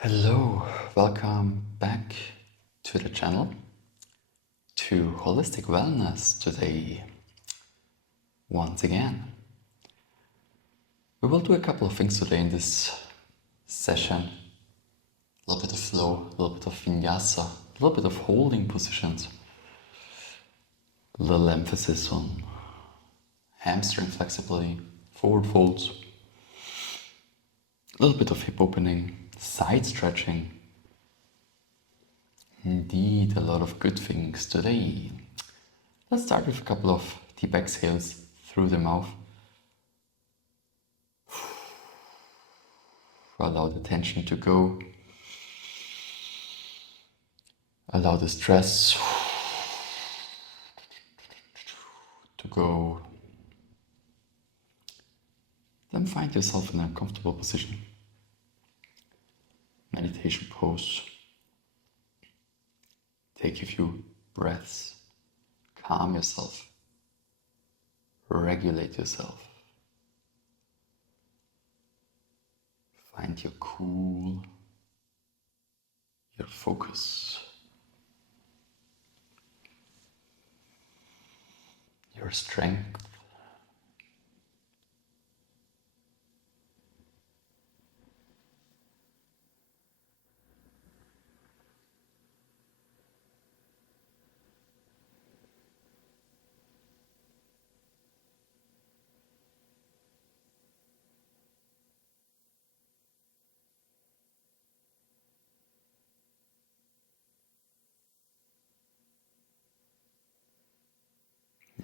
Hello, welcome back to the channel, to Holistic Wellness today. Once again, we will do a couple of things today in this session. A little bit of flow, a little bit of vinyasa, a little bit of holding positions, a little emphasis on hamstring flexibility, forward folds, a little bit of hip opening, side stretching. Indeed, a lot of good things today. Let's start with a couple of deep exhales through the mouth. Allow the tension to go. Allow the stress to go. Then find yourself in a comfortable position. Meditation pose. Take a few breaths. Calm yourself. Regulate yourself. Find your cool, your focus, your strength.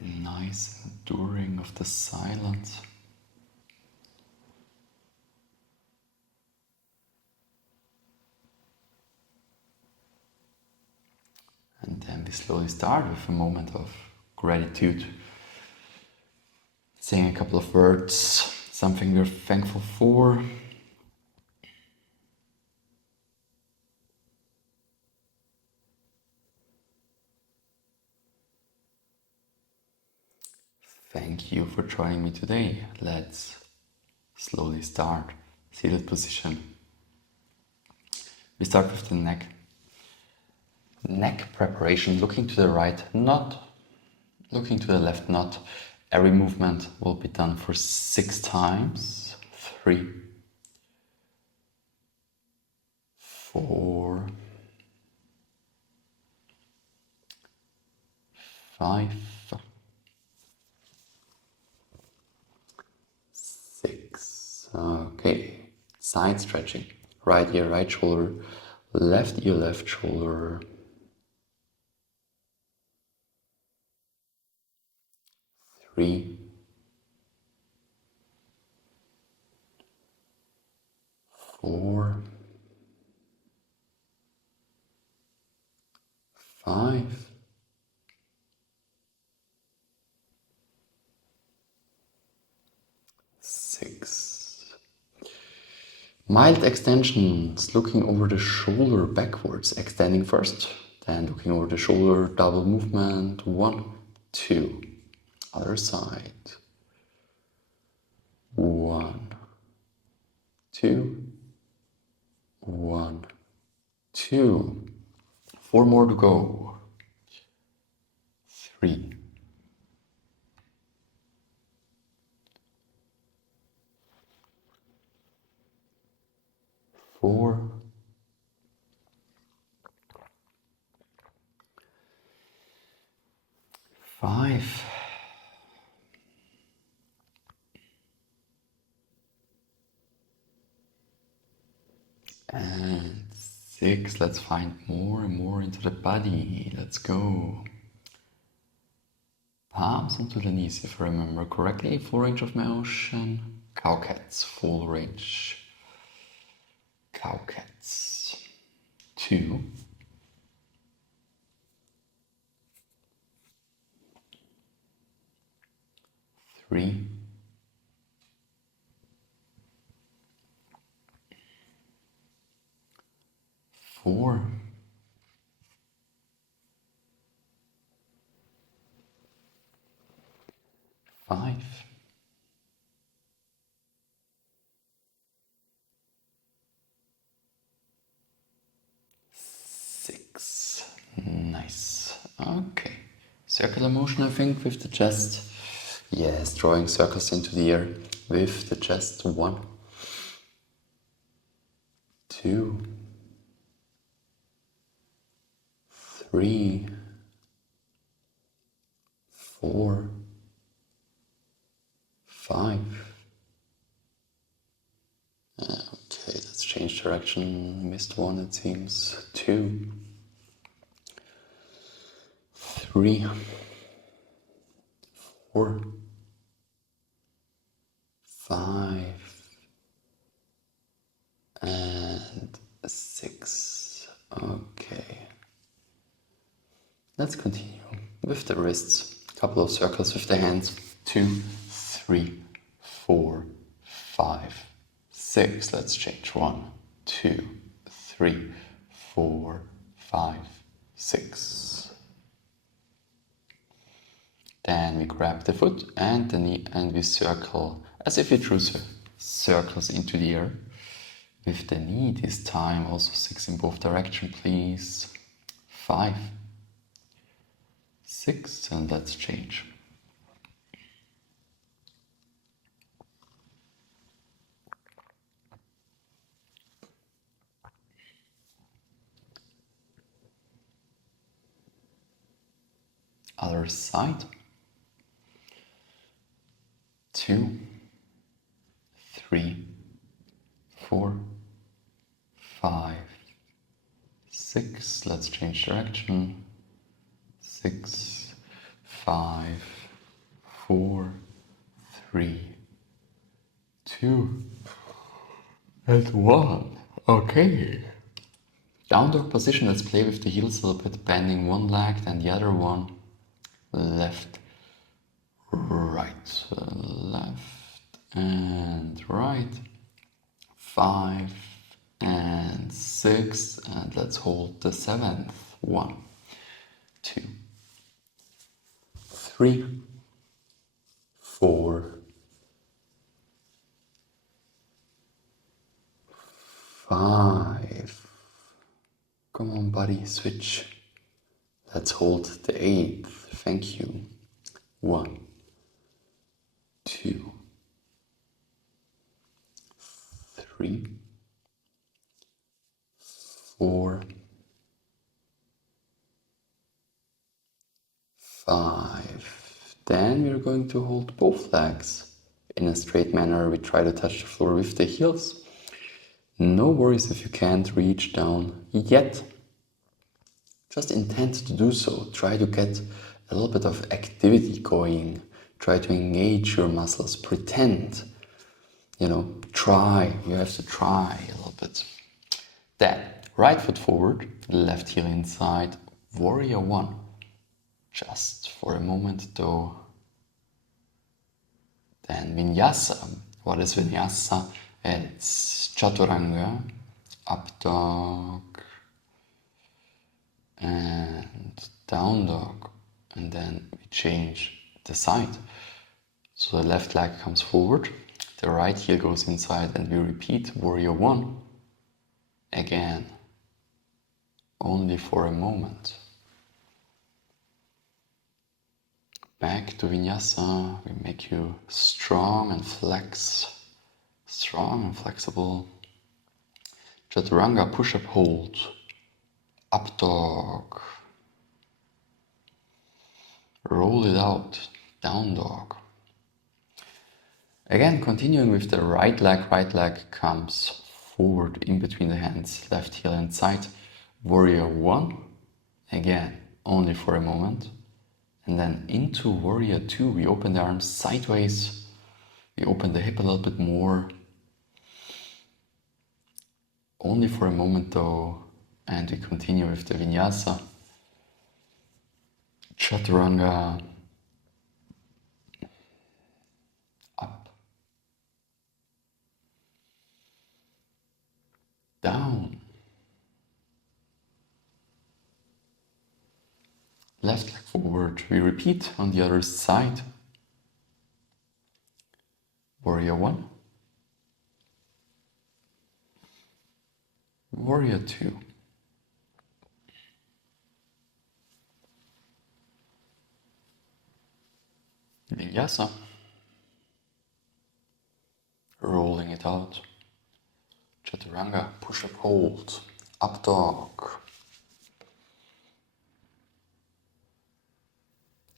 Nice enduring of the silence. And then we slowly start with a moment of gratitude. Saying a couple of words, something we're thankful for. Thank you for joining me today. Let's slowly start. Seated position. We start with the neck. Neck preparation, looking to the right, not looking to the left, not. Every movement will be done for 6 times. 3, 4, 5, 6. Okay. Side stretching. Right ear, right shoulder. Left ear, left shoulder. 3, 4, 5, 6. Mild extensions, looking over the shoulder backwards, extending first, then looking over the shoulder, double movement, 1, 2. Other side. 1, 2, 1, 2. 4 more to go. 3, 4, 5, and 6. Let's find more and more into the body. Let's go. Palms onto the knees, if I remember correctly. Full range of motion. Cow cats, full range. Cow cats. 2, 3, 4, 5, 6. Nice. Okay. Circular motion, I think, with the chest. Yes, drawing circles into the air with the chest. 1, 2, 3, 4, 5. Okay, let's change direction. Missed one, it seems. 2, 3, 4, 5, and 6. Okay. Let's continue with the wrists. A couple of circles with the hands. 2, 3, 4, 5, 6. Let's change. 1, 2, 3, 4, 5, 6. Then we grab the foot and the knee and we circle as if you drew circles into the air. With the knee this time, also 6 in both directions, please. 5, 6, and let's change. Other side. 2, 3, 4, 5, 6. Let's change direction. 6, 5, 4, 3, 2, and 1. Okay. Down dog position. Let's play with the heels a little bit, bending one leg, then the other one. Left, right, left and right. 5 and 6, and let's hold the 7th. 1, 2, 3, 4, 5. Come on, buddy, switch. Let's hold the 8th. Thank you. 1, 2, 3, 4, 5. Then we're going to hold both legs in a straight manner. We try to touch the floor with the heels. No worries if you can't reach down yet. Just intend to do so. Try to get a little bit of activity going. Try to engage your muscles. Pretend. Try. You have to try a little bit. Then, right foot forward, left heel inside, warrior 1. Just for a moment though. Then vinyasa. What is vinyasa? It's chaturanga, up dog, and down dog, and then we change the side. So the left leg comes forward, the right heel goes inside, and we repeat warrior 1 again, only for a moment. Back to vinyasa. We make you strong and flexible. Chaturanga, push-up hold, up dog, roll it out, down dog. Again, continuing with the right leg comes forward in between the hands, left heel inside, warrior 1, again, only for a moment. And then into warrior 2, we open the arms sideways, we open the hip a little bit more, only for a moment though, and we continue with the vinyasa. Chaturanga, up, down, left leg forward. We repeat on the other side. Warrior 1, warrior 2, Vinyasa. Rolling it out. Chaturanga, push up hold. Up dog.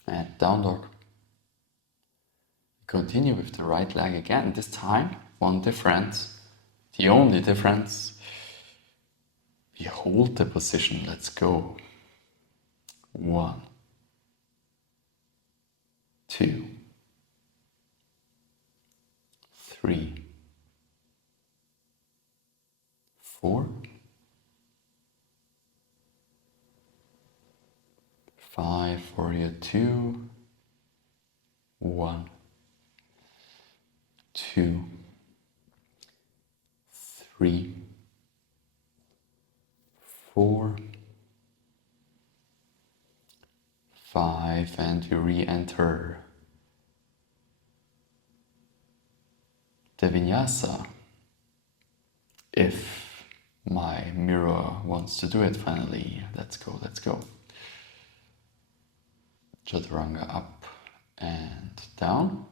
And down dog. Continue with the right leg again. This time, one difference. The only difference. We hold the position. Let's go. 1, 2, 3, 4, 5, warrior 2, 1, 2, 3, 4, 5, and you re-enter the vinyasa. If my mirror wants to do it finally, let's go, let's go. Chaturanga up and down.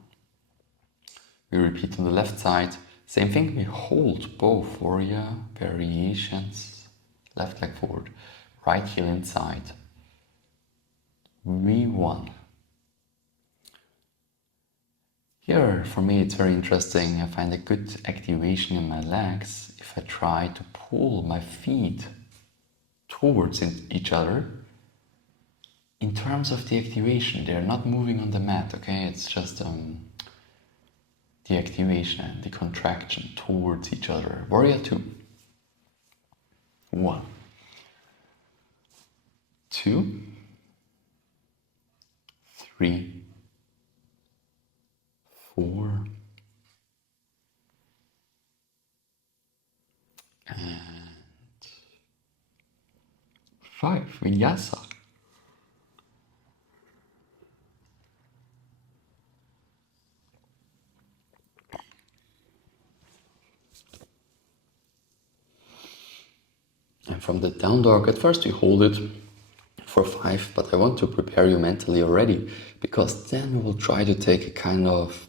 We repeat on the left side. Same thing, we hold both warrior variations. Left leg forward, right heel inside. V1. Here, for me, it's very interesting. I find a good activation in my legs if I try to pull my feet towards each other. In terms of the activation, they're not moving on the mat, okay? It's just the activation, the contraction towards each other. Warrior 2. 1, 2, 3, 4, and 5. Vinyasa. And from the down dog, at first you hold it for 5, but I want to prepare you mentally already, because then we will try to take a kind of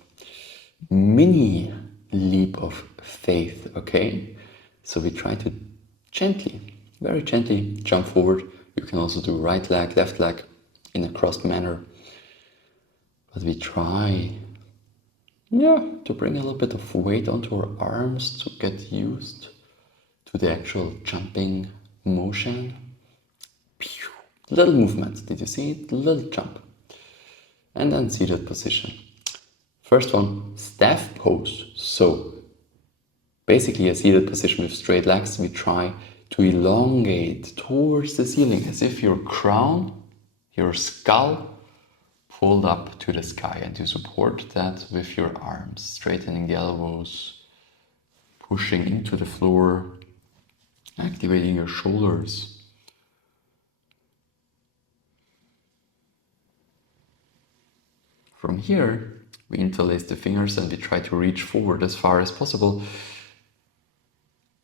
mini leap of faith, okay? So we try to gently, very gently jump forward. You can also do right leg, left leg in a crossed manner. But we try, to bring a little bit of weight onto our arms to get used to the actual jumping motion. Little movement, did you see it? Little jump. And then seated position. First one, staff pose. So basically a seated position with straight legs. We try to elongate towards the ceiling as if your crown, your skull, pulled up to the sky, and you support that with your arms, straightening the elbows, pushing into the floor, activating your shoulders. From here, we interlace the fingers and we try to reach forward as far as possible.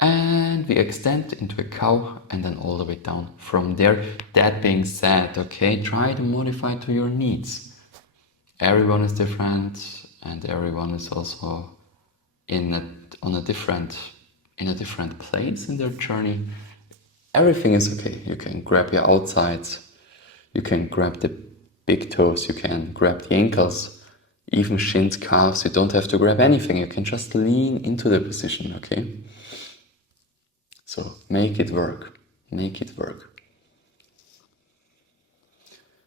And we extend into a cow and then all the way down from there. That being said, okay, try to modify to your needs. Everyone is different, and everyone is also in a different place in their journey. Everything is okay. You can grab your outsides, you can grab the big toes, you can grab the ankles, even shins, calves. You don't have to grab anything. You can just lean into the position, okay? So make it work. Make it work.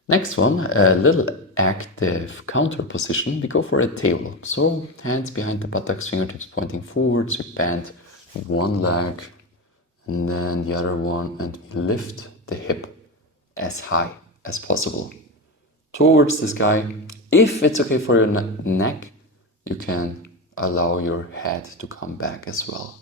Next one, a little active counter position. We go for a table. So hands behind the buttocks, fingertips pointing forwards. We bend one leg and then the other one, and we lift the hip as high as possible towards the sky. If it's okay for your neck, you can allow your head to come back as well.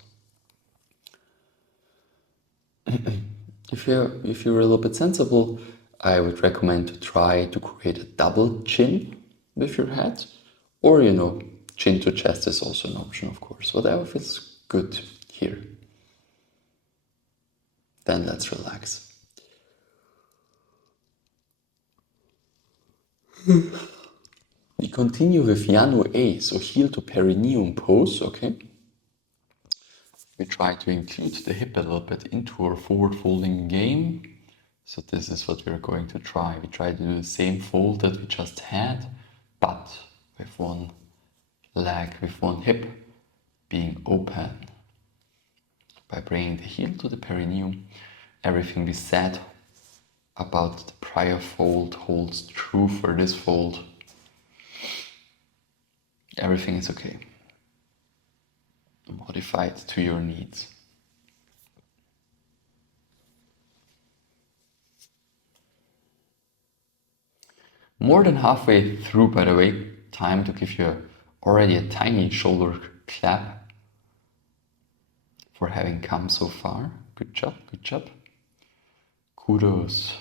If you're a little bit sensible, I would recommend to try to create a double chin with your head, or chin to chest is also an option, of course. Whatever feels good here. Then let's relax. We continue with Yanu A, so heel to perineum pose, okay? We try to include the hip a little bit into our forward folding game. So this is what we're going to try. We try to do the same fold that we just had, but with one leg, with one hip being open. By bringing the heel to the perineum, everything we said about the prior fold holds true for this fold. Everything is okay. Modify it to your needs. More than halfway through, by the way, time to give you already a tiny shoulder clap for having come so far. Good job, good job. Kudos.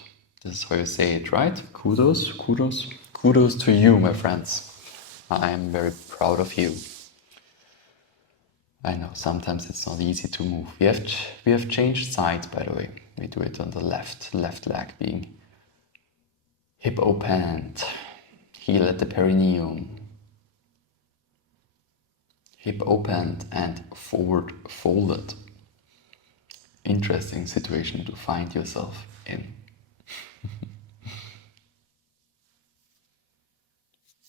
This is how you say it, right? Kudos, kudos, kudos to you, my friends. I am very proud of you. I know sometimes it's not easy to move. We have changed sides, by the way. We do it on the left leg being hip opened, heel at the perineum, hip opened and forward folded. Interesting situation to find yourself in.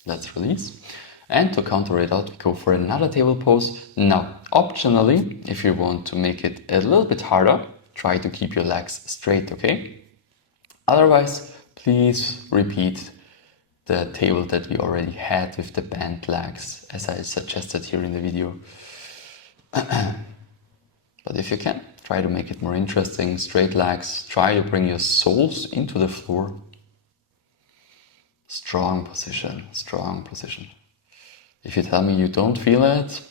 Let's release. And to counter it out, we go for another table pose. Now, optionally, if you want to make it a little bit harder, try to keep your legs straight, okay? Otherwise, please repeat the table that we already had with the bent legs, as I suggested here in the video. But if you can, try to make it more interesting. Straight legs, try to bring your soles into the floor. Strong position, strong position. If you tell me you don't feel it,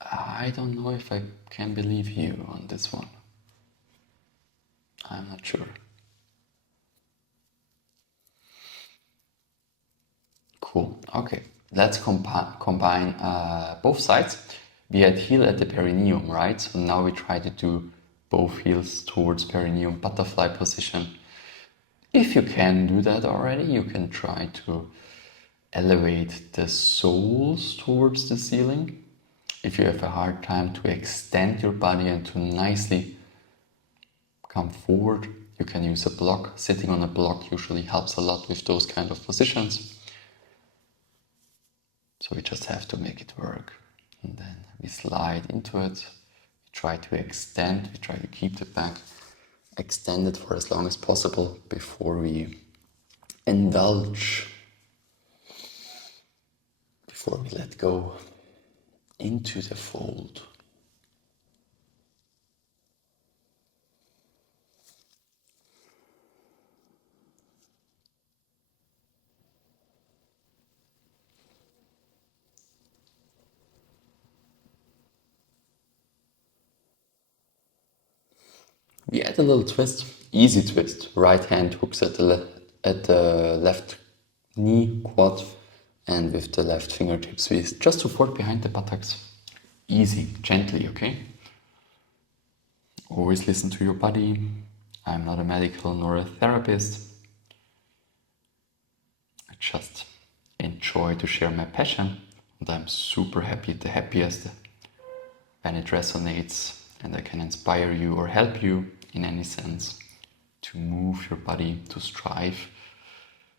I don't know if I can believe you on this one. I'm not sure. Cool. Okay, let's combine both sides. We had heel at the perineum, right? So now we try to do both heels towards perineum, butterfly position. If you can do that already, you can try to elevate the soles towards the ceiling. If you have a hard time to extend your body and to nicely come forward, you can use a block. Sitting on a block usually helps a lot with those kind of positions. So we just have to make it work. And then we slide into it. We try to extend, we try to keep the back extended for as long as possible before we indulge, before we let go into the fold. We add a little twist, easy twist. Right hand hooks at the left knee, quad, and with the left fingertips we just support behind the buttocks. Easy, gently, okay? Always listen to your body. I'm not a medical nor a therapist. I just enjoy to share my passion, and I'm super happy, the happiest, when it resonates and I can inspire you or help you in any sense to move your body, to strive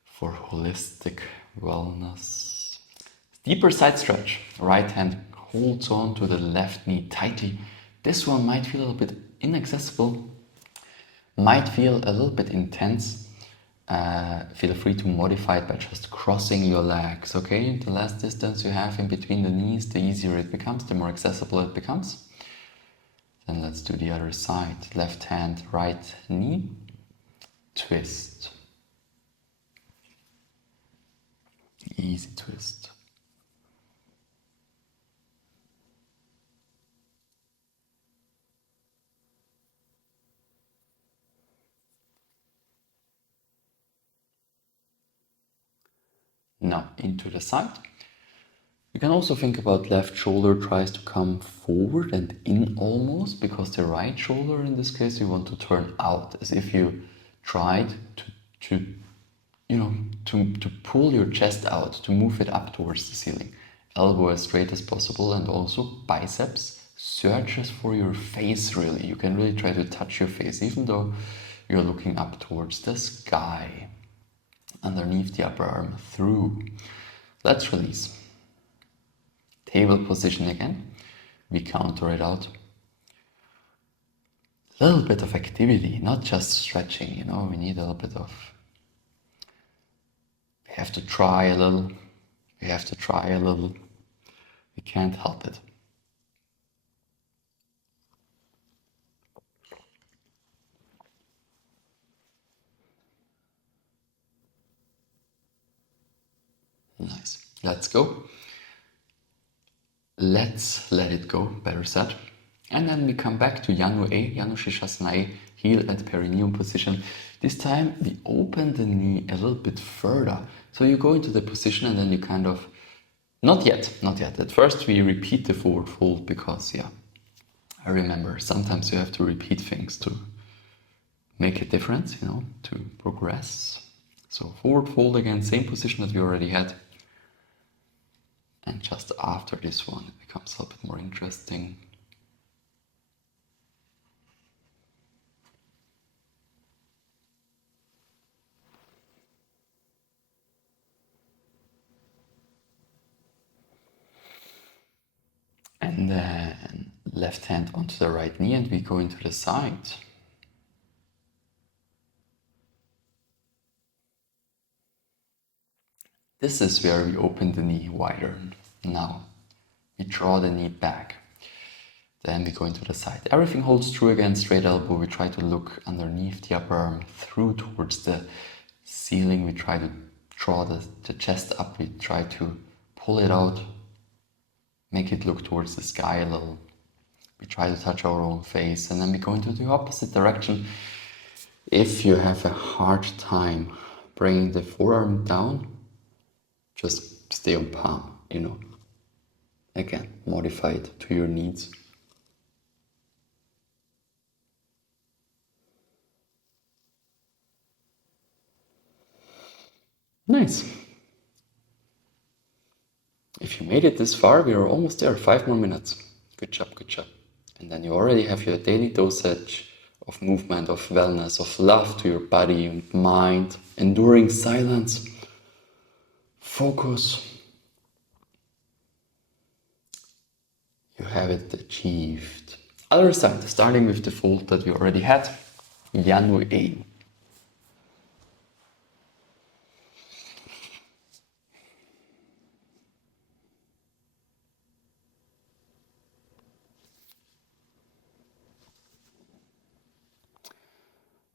for holistic wellness. Deeper side stretch. Right hand holds on to the left knee tightly. This one might feel a little bit inaccessible, might feel a little bit intense. Feel free to modify it by just crossing your legs, okay? The less distance you have in between the knees, the easier it becomes, the more accessible it becomes. Then let's do the other side. Left hand, right knee, twist. Easy twist. Now into the side. You can also think about left shoulder tries to come forward and in almost, because the right shoulder in this case you want to turn out, as if you tried to to pull your chest out, to move it up towards the ceiling. Elbow as straight as possible, and also biceps searches for your face really. You can really try to touch your face, even though you're looking up towards the sky. Underneath the upper arm, through. Let's release. Table position again. We counter it out. A little bit of activity, not just stretching, we need a little bit of... We have to try a little. We have to try a little. We can't help it. Nice. Let's go. Let's let it go, better said. And then we come back to Janu A, Janu Shirshasana A, heel at perineum position. This time we open the knee a little bit further. So you go into the position and then you kind of... Not yet. At first we repeat the forward fold because, I remember sometimes you have to repeat things to make a difference, to progress. So forward fold again, same position that we already had. And just after this one, it becomes a little bit more interesting. And then left hand onto the right knee and we go into the side. This is where we open the knee wider. Now, we draw the knee back. Then we go into the side. Everything holds true again, straight elbow. We try to look underneath the upper arm, through towards the ceiling. We try to draw the chest up. We try to pull it out, make it look towards the sky a little. We try to touch our own face, and then we go into the opposite direction. If you have a hard time bringing the forearm down, just stay on palm, Again, modify it to your needs. Nice. If you made it this far, we are almost there. 5 more minutes. Good job. And then you already have your daily dosage of movement, of wellness, of love to your body and mind, enduring silence, focus. You have it achieved. Other side, starting with the fold that we already had, Janu A.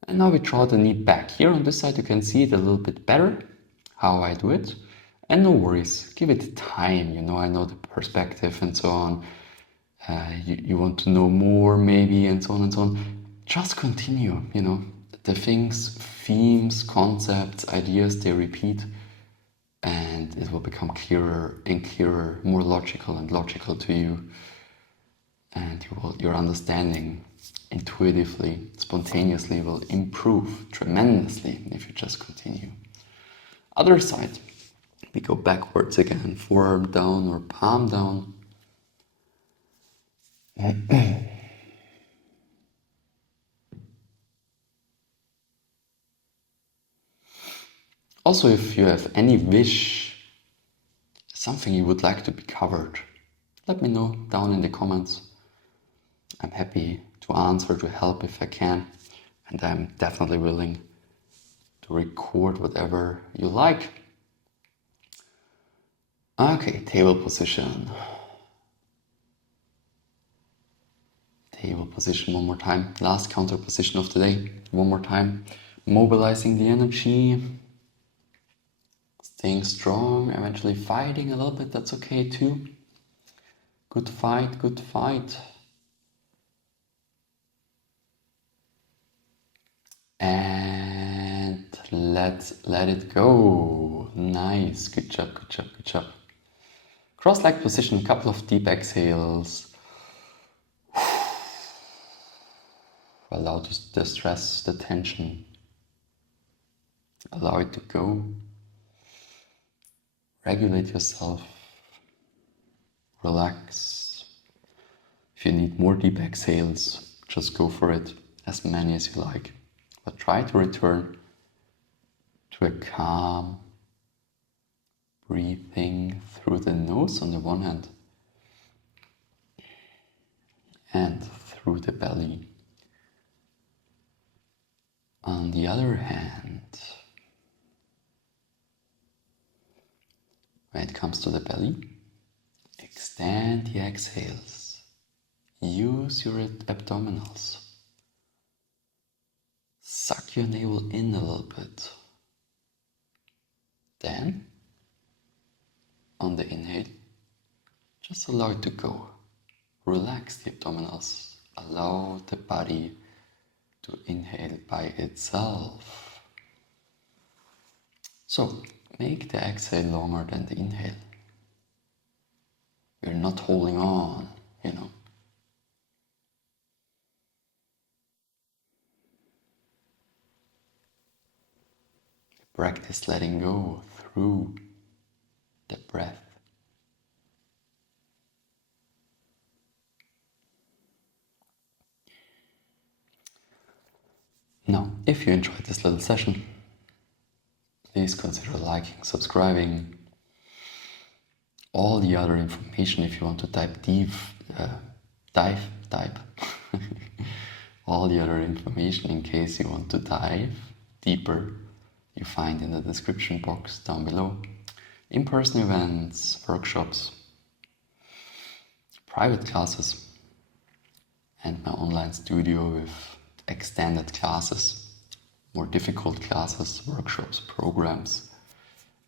And now we draw the knee back. Here on this side you can see it a little bit better, how I do it. And no worries, give it time, I know the perspective and so on. You want to know more maybe and so on and so on. Just continue, The things, themes, concepts, ideas, they repeat. And it will become clearer and clearer, more logical and logical to you. And your understanding intuitively, spontaneously will improve tremendously if you just continue. Other side, we go backwards again, forearm down or palm down. Also, if you have any wish, something you would like to be covered, let me know down in the comments. I'm happy to answer, to help if I can, and I'm definitely willing to record whatever you like. Okay, table position. Table position one more time. Last counter position of the day. One more time. Mobilizing the energy. Staying strong, eventually fighting a little bit, that's okay too. Good fight, good fight. And let's let it go. Nice, good job. Cross-legged position, a couple of deep exhales. Allow the stress, the tension Allow it to go. Regulate yourself. Relax. If you need more deep exhales, just go for it, as many as you like. But try to return to a calm breathing through the nose on the one hand and through the belly on the other hand. When it comes to the belly, extend the exhales. Use your abdominals. Suck your navel in a little bit. Then, on the inhale, just allow it to go. Relax the abdominals. Allow the body to inhale by itself. So, make the exhale longer than the inhale. You're not holding on, you know. Practice letting go through the breath. Now, if you enjoyed this little session, please consider liking, subscribing. All the other information, if you want to dive, all the other information in case you want to dive deeper, you find in the description box down below. In-person events, workshops, private classes, and my online studio with extended classes, more difficult classes, workshops, programs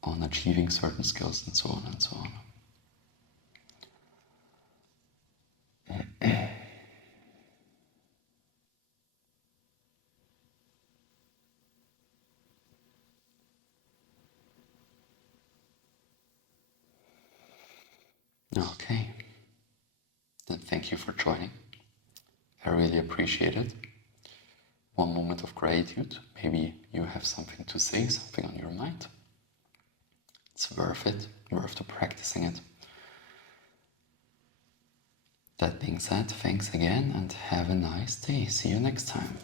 on achieving certain skills and so on and so on. Okay, then thank you for joining. I really appreciate it. One moment of gratitude. Maybe you have something to say, something on your mind. It's worth it, worth the practicing it. That being said, thanks again and have a nice day. See you next time.